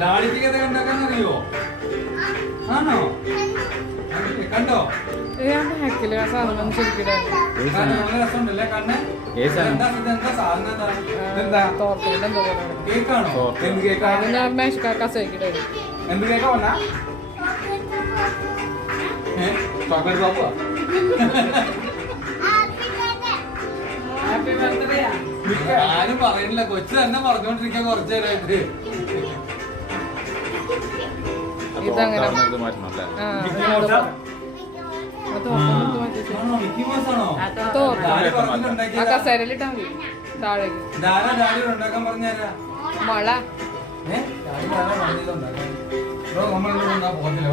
ഡാഡിക്ക് കഥ കണ്ടാക്കാന്നറിയോ? ആണോ? കണ്ടോ? സാധനം ശരിക്കും രസമുണ്ടല്ലേ കണ്ണ്? എന്താ സാധനം? എന്താ കേക്കാണോ? എന്ത് കേക്കാ? കസേക്കിടെ എന്ത് കേക്കാ വന്നാ? ചോക്ലേറ്റ് ഷോപ്പാ? ആരും പറയണില്ല, കൊച്ചു തന്നെ പറഞ്ഞോണ്ടിരിക്കാൻ കുറച്ചു നേരമായിട്ട്. മിക്കി മൗസ് ആണോ? കസേരയിലിട്ടാ മതി താഴേക്ക്. ഡാഡി ഉണ്ടാക്കാൻ പറഞ്ഞാരാ? മഴ നമ്മളൊന്നും പോകത്തില്ല.